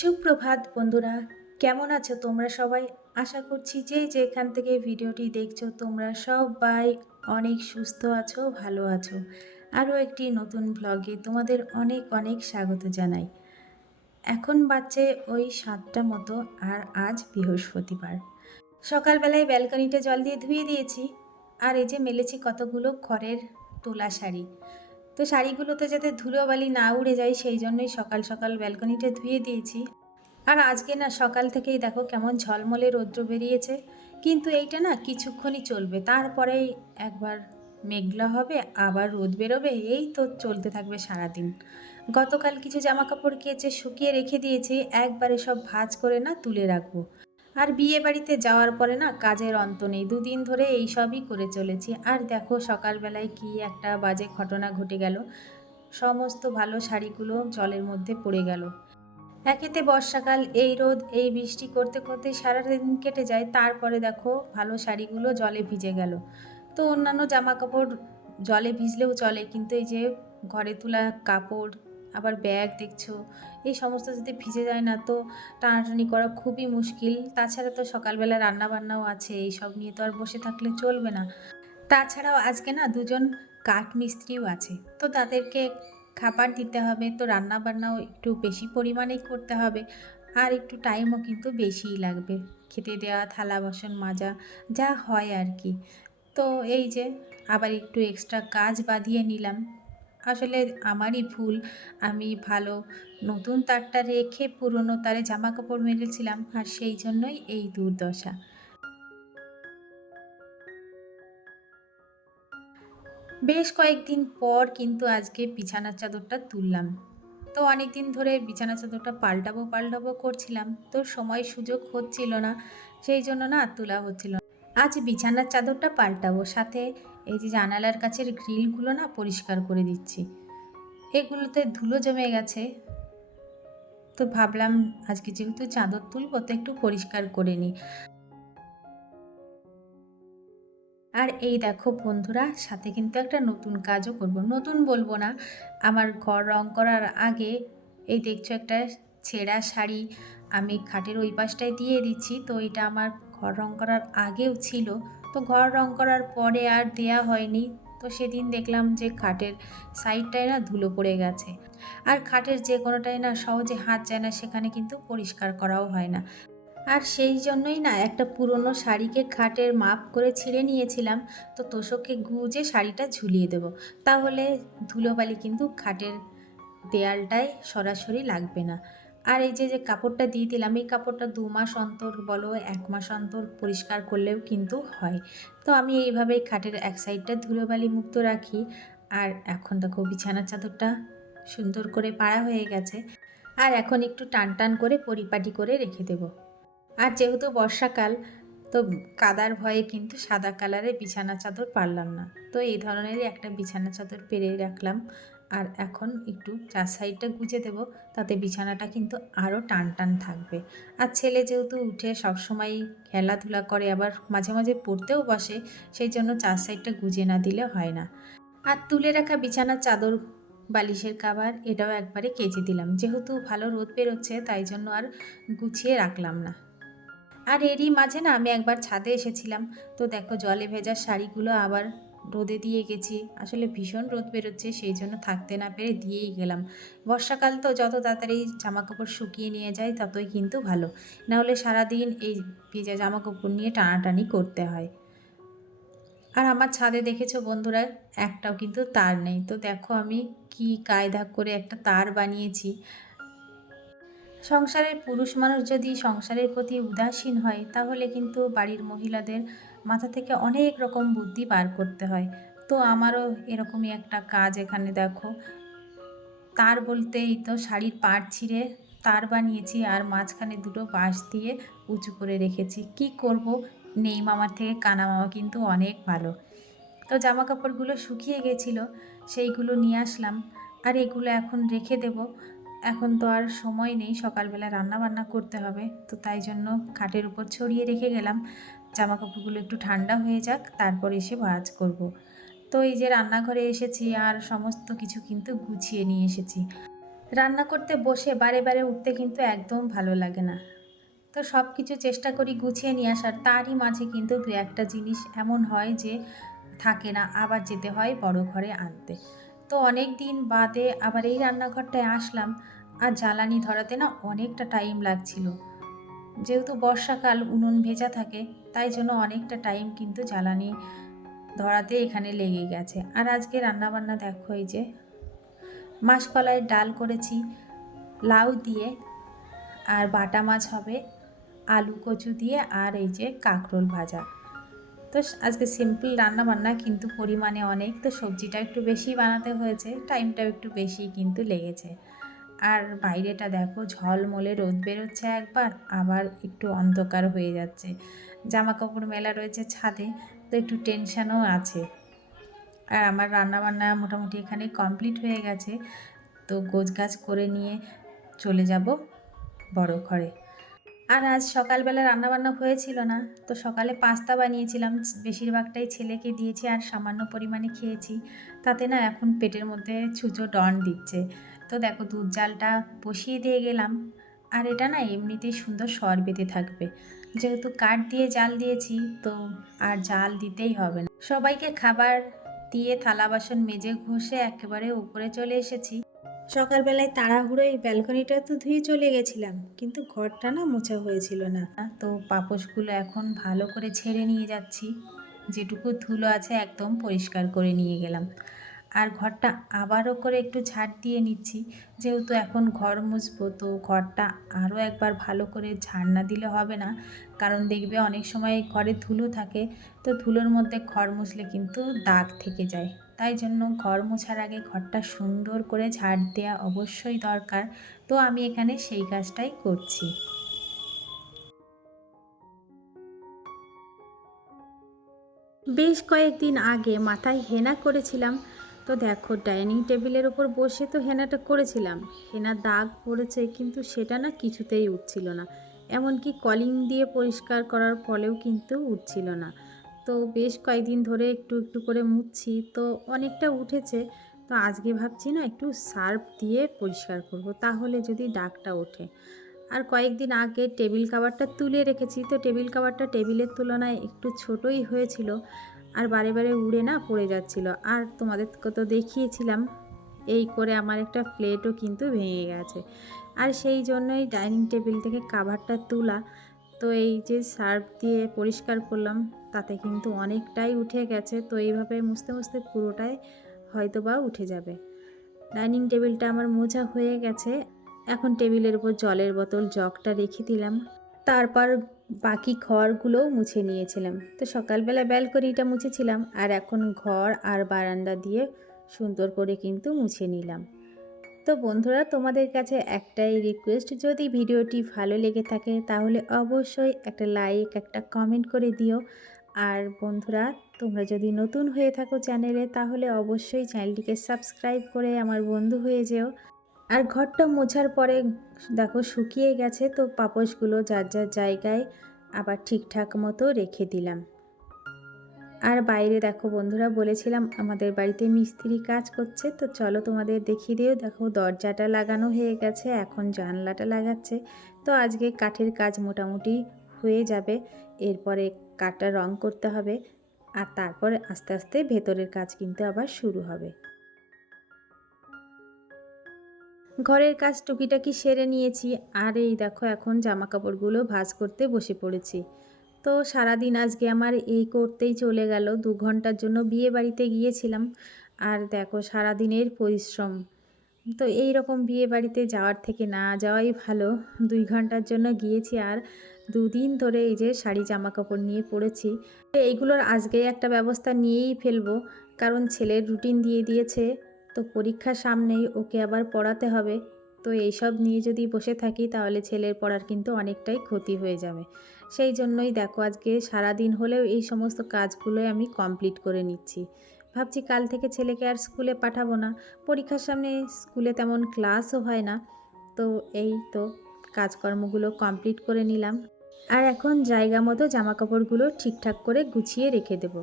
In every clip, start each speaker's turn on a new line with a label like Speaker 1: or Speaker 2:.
Speaker 1: সুপ্রভাত বন্ধুরা, কেমন আছো তোমরা সবাই? আশা করছি যে যেখান থেকে ভিডিওটি দেখছ, তোমরা সবাই অনেক সুস্থ আছো, ভালো আছো। আরও একটি নতুন ব্লগে তোমাদের অনেক অনেক স্বাগত জানাই। এখন বাচ্চে ওই সাতটা মতো, আর আজ বৃহস্পতিবার। সকালবেলায় ব্যালকনিটা জল দিয়ে ধুয়ে দিয়েছি, আর এই যে মেলেছি কতগুলো খড়ের তোলা শাড়ি। তো শাড়িগুলোতে যাতে ধুলোবালি না উড়ে যায়, সেই জন্যই সকাল সকাল ব্যালকনিতে ধুয়ে দিয়েছি। আর আজকে না সকাল থেকেই দেখো কেমন ঝলমলে রৌদ্র বেরিয়েছে। কিন্তু এইটা না কিছুক্ষণই চলবে, তারপরেই একবার মেঘলা হবে, আবার রোদ বেরোবে, এই তো চলতে থাকবে সারাদিন। গতকাল কিছু জামা কাপড় কেচে শুকিয়ে রেখে দিয়েছি, একবারে সব ভাঁজ করে না তুলে রাখব। আর বিয়ে বাড়িতে যাওয়ার পরে না কাজের অন্ত নেই। দুদিন ধরে এই সবই করে চলেছি। আর দেখো সকালবেলায় কি একটা বাজে ঘটনা ঘটে গেল। সমস্ত ভালো শাড়িগুলো জলের মধ্যে পড়ে গেল। একেতে বর্ষাকাল, এই রোদ, এই বৃষ্টি করতে করতে সারা দিন কেটে যায়। তারপরে দেখো ভালো শাড়িগুলো জলে ভিজে গেল। তো অন্যান্য জামা কাপড় জলে ভিজলেও চলে। কিন্তু এই যে ঘরে তোলা কাপড় আবার ব্যাগ দেখছ। এই সমস্ত যদি ভিজে যায় না তো টানাটানি করা খুবই মুশকিল। তাছাড়া তো সকালবেলা রান্না বান্নাও আছে এই সব নিয়ে তো আর বসে থাকলে চলবে না। তাছাড়াও আজকে না দুজন কাঠ মিস্ত্রিও আছে, তো তাদেরকে খাবার দিতে হবে, তো রান্নাবান্নাও একটু বেশি পরিমাণেই করতে হবে। আর একটু টাইমও কিন্তু বেশিই লাগবে, খেতে দেওয়া থালা, বাসন মাজা, যা হয় আর কি। তো এই যে আবার একটু এক্সট্রা কাজ বাঁধিয়ে নিলাম। আসলে আমারই ভুল। আমি ভালো নতুন তারটা রেখে পুরনো তারে জামা কাপড় মেরেছিলাম আর সেই জন্যই এই দুর্দশা। বেশ কয়েকদিন পর কিন্তু আজকে বিছানার চাদরটা তুললাম। তো অনেক দিন ধরে বিছানা চাদরটা পাল্টাবো পাল্টাবো করছিলাম। তো সময় সুযোগ হচ্ছিল না, সেই জন্য না তোলা হচ্ছিল আজ বিছানার চাদরটা পাল্টাবো, সাথে এই যে জানালার কাছের গ্রিলগুলো না পরিষ্কার করে দিচ্ছি। এগুলোতে ধুলো জমে গেছে। তো ভাবলাম আজকে যেহেতু চাদর তুলবো তো একটু পরিষ্কার করে নিই। আর এই দেখো বন্ধুরা, সাথে কিন্তু একটা নতুন কাজও করব। নতুন বলব না, আমার ঘর রং করার আগে এই দেখছ একটা ছেঁড়া শাড়ি আমি খাটের ওই পাশটায় দিয়ে দিচ্ছি। তো এটা আমার ঘর রং করার আগেও ছিল, তো ঘর রং করার পরে আর দেয়া হয়নি। তো সেদিন দেখলাম যে খাটের সাইডটায় না ধুলো পড়ে গেছে। আর খাটের যে কোনোটাই না সহজে হাত যায় না, সেখানে কিন্তু পরিষ্কার করাও হয় না। আর সেই জন্যই না একটা পুরনো শাড়িকে খাটের মাপ করে ছিঁড়ে নিয়েছিলাম, তো তোষককে গুজে শাড়িটা ঝুলিয়ে দেব। তাহলে ধুলোবালি কিন্তু খাটের দেয়ালটায় সরাসরি লাগবে না। আর এই যে যে কাপড়টা দিয়ে দিলাম, এই কাপড়টা দু মাস অন্তর বলো, এক মাস অন্তর পরিষ্কার করলেও কিন্তু হয়। তো আমি এইভাবেই খাটের এক সাইডটা ধুলোবালি মুক্ত রাখি। আর এখন দেখো বিছানার চাদরটা সুন্দর করে পাড়া হয়ে গেছে। আর এখন একটু টান টান করে পরিপাটি করে রেখে দেবো। আর যেহেতু বর্ষাকাল, তো কাদার ভয়ে কিন্তু সাদা কালারের বিছানা চাদর পারলাম না। তো এই ধরনেরই একটা বিছানা চাদর পেরে রাখলাম। আর এখন একটু চার সাইডটা গুজে দেব, তাতে বিছানাটা কিন্তু আরও টান টান থাকবে। আর ছেলে যেহেতু উঠে সবসময় খেলাধুলা করে, আবার মাঝে মাঝে পড়তেও বসে, সেই জন্য চার সাইডটা গুজে না দিলে হয় না। আর তুলে রাখা বিছানার চাদর, বালিশের কাবার, এটাও একবারে কেচে দিলাম। যেহেতু ভালো রোদ বেরোচ্ছে, তাই জন্য আর গুছিয়ে রাখলাম না। আর এরই মাঝে না আমি একবার ছাদে এসেছিলাম। তো দেখো জলে ভেজা শাড়িগুলো আবার রোদে দিয়ে গেছি। আসলে ভীষণ রোদ বেরোচ্ছে, সেই জন্য থাকতে না পেরে দিয়েই গেলাম। বর্ষাকাল তো যত তাড়াতাড়ি জামা কাপড় শুকিয়ে নিয়ে যায়, ততই কিন্তু ভালো। নাহলে সারাদিন এই ভেজা জামা কাপড় নিয়ে টানাটানি করতে হয়। আর আমার ছাদে দেখেছ বন্ধুরা, একটাও কিন্তু তার নেই। তো দেখো আমি কি কায়দা করে একটা তার বানিয়েছি। সংসারের পুরুষ মানুষ যদি সংসারের প্রতি উদাসীন হয়, তাহলে কিন্তু বাড়ির মহিলাদের মাথা থেকে অনেক রকম বুদ্ধি বার করতে হয়। তো আমারও এরকমই একটা কাজ এখানে দেখো। তার বলতেই তো শাড়ির পাট ছিঁড়ে তার বানিয়েছি আর মাঝখানে দুটো বাঁশ দিয়ে উঁচু করে রেখেছি। কি করব? নেই মামার থেকে, কানা মামা কিন্তু অনেক ভালো। তো জামা কাপড়গুলো শুকিয়ে গেছিল, সেইগুলো নিয়ে আসলাম। আর এগুলো এখন রেখে দেব। এখন তো আর সময় নেই, সকালবেলা রান্না বান্না করতে হবে। তো তাই জন্য খাটের উপর ছড়িয়ে রেখে গেলাম। জামা কাপড়গুলো একটু ঠান্ডা হয়ে যাক, তারপর এসে ভাজ করব। তো এই যে রান্নাঘরে এসেছি আর সমস্ত কিছু কিন্তু গুছিয়ে নিয়ে এসেছি। রান্না করতে বসে বারে বারে উঠতে কিন্তু একদম ভালো লাগে না। তো সব কিছু চেষ্টা করি গুছিয়ে নিয়ে আসার। তারই মাঝে কিন্তু দু একটা জিনিস এমন হয় যে থাকে না, আবার যেতে হয় বড় ঘরে আনতে। তো অনেক দিন বাদে আবার এই রান্নাঘরটায় আসলাম। আর জ্বালানি ধরাতে না অনেকটা টাইম লাগছিল। যেহেতু বর্ষাকাল উনুন ভেজা থাকে, তাই জন্য অনেকটা টাইম কিন্তু জ্বালানি ধরাতে এখানে লেগে গেছে। আর আজকে রান্নাবান্না দেখো এই যে মাসকলাইয়ের ডাল করেছি, লাউ দিয়ে, আর বাটা মাছ হবে, আলু কচু দিয়ে, আর এই যে কাঁকরোল ভাজা। তো আজকে সিম্পল রান্না বান্না কিন্তু পরিমাণে অনেক। তো সবজিটা একটু বেশি বানাতে হয়েছে টাইমটাও একটু বেশি কিন্তু লেগেছে। আর বাইরেটা দেখো, ঝলমলে রোদ বেরোচ্ছে একবার, আবার একটু অন্ধকার হয়ে যাচ্ছে। জামা কাপড় মেলা রয়েছে ছাদে, তো একটু টেনশানও আছে। আর আমার রান্নাবান্না মোটামুটি এখানে কমপ্লিট হয়ে গেছে, তো গোছগাছ করে নিয়ে চলে যাব বড় ঘরে। আর আজ সকালবেলা রান্নাবান্না হয়েছিল না, তো সকালে পাস্তা বানিয়েছিলাম, বেশিরভাগটাই ছেলেকে দিয়েছি আর সামান্য পরিমাণে খেয়েছি, তাতে না এখন পেটের মধ্যে ছুঁচো ডন দিচ্ছে। তো দেখো দুধ জালটা বসিয়ে দিয়ে গেলাম। আর এটা না এমনিতেই সুন্দর সর বেঁধে থাকবে। যেহেতু কাঠ দিয়ে জাল দিয়েছি, তো আর জাল দিতেই হবে না। সবাইকে খাবার দিয়ে থালা বাসন মেজে ঘষে একেবারে উপরে চলে এসেছি। সকালবেলায় তাড়াহুড়ো এই ব্যালকনিটা তো ধুয়ে চলে গেছিলাম, কিন্তু ঘরটা না মোছা হয়েছিল না। তো পাপোশগুলো এখন ভালো করে ছেড়ে নিয়ে যাচ্ছি। যেটুকু ধুলো আছে একদম পরিষ্কার করে নিয়ে গেলাম। আর ঘরটা আবারও করে একটু ঝাড় দিয়ে নিচ্ছি। যেহেতু এখন ঘর মুছবো, তো ঘরটা আরও একবার ভালো করে ঝাড় না দিলে হবে না। কারণ দেখবে অনেক সময় ঘরে ধুলো থাকে, তো ধুলোর মধ্যে ঘর মুছলে কিন্তু দাগ থেকে যায়। তাই জন্য ঘর মোছার আগে ঘরটা সুন্দর করে ঝাড় দেওয়া অবশ্যই দরকার। তো আমি এখানে সেই কাজটাই করছি। বেশ কয়েকদিন আগে মাথায় হেনা করেছিলাম তো দেখো, ডাইনিং টেবিলের ওপর বসে তো হেনাটা করেছিলাম। হেনা দাগ পড়েছে, কিন্তু সেটা না কিছুতেই উঠছিল না। এমনকি কলিং দিয়ে পরিষ্কার করার ফলেও কিন্তু উঠছিল না। তো বেশ কয়েকদিন ধরে একটু একটু করে মুছছি তো অনেকটা উঠেছে। তো আজকে ভাবছি না একটু সার্ফ দিয়ে পরিষ্কার করব, তাহলে যদি দাগটা ওঠে। আর কয়েকদিন আগে টেবিল কাভারটা তুলে রেখেছি, তো টেবিল কাভারটা টেবিলের তুলনায় একটু ছোটই হয়েছিল। আর বারে বারে উড়ে না পড়ে যাচ্ছিল। আর তোমাদেরকে তো দেখিয়েছিলাম, এই করে আমার একটা প্লেটও কিন্তু ভেঙে গেছে। আর সেই জন্যই ডাইনিং টেবিল থেকে কাভারটা তোলা, তো এই যে সার্ফ দিয়ে পরিষ্কার করলাম, তাতে কিন্তু অনেকটাই উঠে গেছে। তো এইভাবে মুছতে মুছতে পুরোটাই হয়তো বা উঠে যাবে। ডাইনিং টেবিলটা আমার মোছা হয়ে গেছে। এখন টেবিলের উপর জলের বোতল, জগটা রেখে দিলাম। তারপর বাকি ঘরগুলোও মুছে নিয়েছিলাম। তো সকালবেলা ব্যালকনিটা মুছেছিলাম আর এখন ঘর আর বারান্দা দিয়ে সুন্দর করে কিন্তু মুছে নিলাম। তো বন্ধুরা, তোমাদের কাছে একটাই রিকোয়েস্ট যদি ভিডিওটি ভালো লেগে থাকে তাহলে অবশ্যই একটা লাইক একটা কমেন্ট করে দিও। আর বন্ধুরা, তোমরা যদি নতুন হয়ে থাকো চ্যানেলে তাহলে অবশ্যই চ্যানেলটিকে সাবস্ক্রাইব করে আমার বন্ধু হয়ে যেও। আর ঘরটা মোছার পরে দেখো শুকিয়ে গেছে, তো পাপোশগুলো যার যার জায়গায় আবার ঠিকঠাক মতো রেখে দিলাম। আর বাইরে দেখো বন্ধুরা বলেছিলাম আমাদের বাড়িতে মিস্ত্রি কাজ করছে, তো চলো তোমাদের দেখিয়ে দিও। দেখো দরজাটা লাগানো হয়ে গেছে, এখন জানলাটা লাগাচ্ছে। তো আজকে কাঠের কাজ মোটামুটি হয়ে যাবে, এরপরে কাঠটা রং করতে হবে, আর তারপরে আস্তে আস্তে ভেতরের কাজ কিন্তু আবার শুরু হবে। ঘরের কাজ টুকিটাকি সেরে নিয়েছি, আর এই দেখো এখন জামা কাপড়গুলো ভাজ করতে বসে পড়েছি। তো সারাদিন আজকে আমার এই করতেই চলে গেল, দু ঘণ্টার জন্য বিয়ে বাড়িতে গিয়েছিলাম, আর দেখো সারাদিনের পরিশ্রম। তো এই রকম বিয়ে বাড়িতে যাওয়ার থেকে না যাওয়াই ভালো, দুই ঘণ্টার জন্য গিয়েছি আর দুদিন ধরে এই যে শাড়ি জামা কাপড় নিয়ে পড়েছি। এইগুলোর আজকে একটা ব্যবস্থা নিয়েই ফেলব, কারণ ছেলের রুটিন দিয়ে দিয়েছে তো পরীক্ষার সামনেই ওকে আবার পড়াতে হবে। তো এইসব নিয়ে যদি বসে থাকি তাহলে ছেলের পড়ার কিন্তু অনেকটাই ক্ষতি হয়ে যাবে। সেই জন্যই দেখো আজকে সারা দিন হলেও এই সমস্ত কাজগুলোই আমি কমপ্লিট করে নিচ্ছি। ভাবছি কাল থেকে ছেলেকে আর স্কুলে পাঠাবো না। পরীক্ষার সামনে স্কুলে তেমন ক্লাসও হয় না। তো এই তো কাজকর্মগুলো কমপ্লিট করে নিলাম। আর এখন জায়গা মতো জামা কাপড়গুলো ঠিকঠাক করে গুছিয়ে রেখে দেব।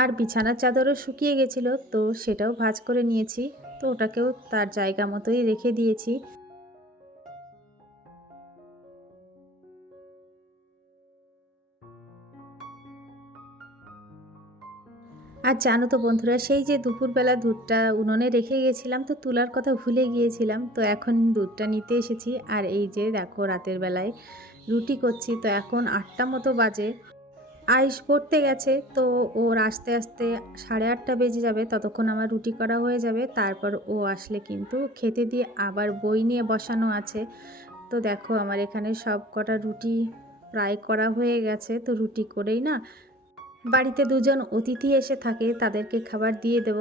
Speaker 1: আর বিছানার চাদরও শুকিয়ে গেছিল, তো সেটাও ভাজ করে নিয়েছি। তো ওটাকেও তার জায়গা মতোই রেখে দিয়েছি। আর জানো তো বন্ধুরা, সেই যে দুপুরবেলা দুধটা উনুনে রেখে গেছিলাম, তো তোলার কথা ভুলে গিয়েছিলাম, তো এখন দুধটা নিতে এসেছি। আর এই যে দেখো, রাতের বেলায় রুটি করছি, তো এখন আটটা মতো বাজে। আইস পড়তে গেছে, তো ওর আস্তে আস্তে সাড়ে আটটা বেজে যাবে, ততক্ষণ আমার রুটি করা হয়ে যাবে, তারপর ও আসলে কিন্তু খেতে দিয়ে আবার বই নিয়ে বসানো আছে। তো দেখো আমার এখানে সব কটা রুটি প্রায় করা হয়ে গেছে, তো রুটি করেই না বাড়িতে দুজন অতিথি এসে থাকে, তাদেরকে খাবার দিয়ে দেব।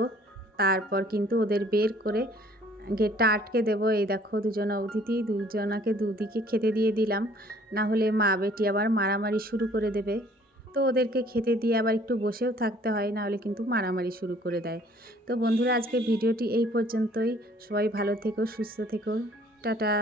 Speaker 1: তারপর কিন্তু ওদের বের করে গেটটা আটকে দেব। এই দেখো দুজন অতিথি, দুজনাকে দুদিকে খেতে দিয়ে দিলাম। না হলে মা বেটি আবার মারামারি শুরু করে দেবে। তো ওদেরকে খেতে দিয়ে আবার একটু বসেও থাকতে হয় না হলে কিন্তু মারামারি শুরু করে দেয়। তো বন্ধুরা আজকে ভিডিওটি এই পর্যন্তই। সবাই ভালো থেকো, সুস্থ থেকো। টাটা।